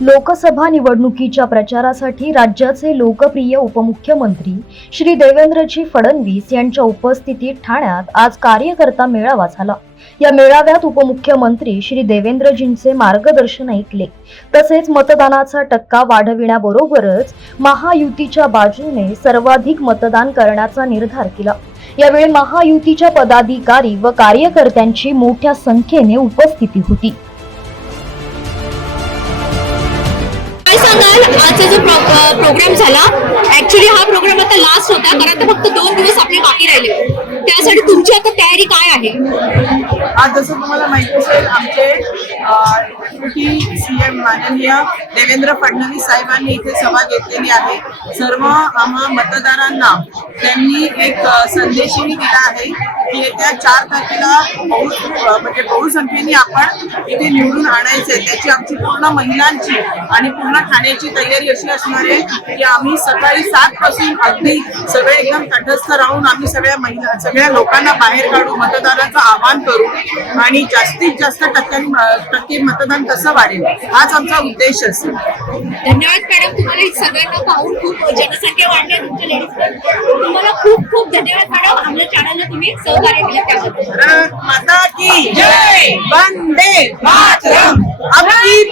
लोकसभा निवडणुकीच्या प्रचारासाठी राज्याचे लोकप्रिय उपमुख्यमंत्री श्री देवेंद्रजी फडणवीस यांच्या उपस्थितीत ठाण्यात आज कार्यकर्ता मेळावा झाला। या मेळाव्यात उपमुख्यमंत्री श्री देवेंद्रजींचे मार्गदर्शन ऐकले, तसेच मतदानाचा टक्का वाढविण्याबरोबरच महायुतीच्या बाजूने सर्वाधिक मतदान करण्याचा निर्धार केला। यावेळी महायुतीच्या पदाधिकारी व कार्यकर्त्यांची मोठ्या संख्येने उपस्थिती होती। आजचा जो प्रोग्राम झाला, ऍक्च्युली हा प्रोग्राम आता लास्ट होता, कारण आता फक्त 2 दिवस आपले बाकी राहिले। त्यासाठी तुमची आता तयारी काय आहे? आज जसं तुम्हाला माहिती असेल, आमचे डेप्युटी सीएम माननीय देवेंद्र फडणवीस साहेबांनी इथे सभा घेतलेली आहे। सर्व आम्हा मतदारांना त्यांनी एक संदेशही दिला आहे की येत्या 4 तारखेला बहुसंख्येने आपण इथे निवडून आणायचे। त्याची आमची पूर्ण महिलांची आणि पूर्ण ठाण्याची तयारी अशी असणार आहे की आम्ही सकाळी 7 पासून अगदी सगळे एकदम तटस्थ राहून आम्ही सगळ्या लोकांना बाहेर काढू, मतदानाचं आवाहन करू आणि जास्तीत जास्त टक्के मतदान कसं वाढेल हाच आमचा उद्देश असेल। धन्यवाद मॅडम, तुम्हाला सगळ्यांना पाहून खूप जनसंख्या वाढली आहे तुमच्या लेडीजमध्ये। तुम्हाला खूप खूप धन्यवाद मॅडम, आमच्या चॅनलला तुम्ही सहकार्य केलं त्याबद्दल। भारत माता की जय, वंदे मातरम, आपकी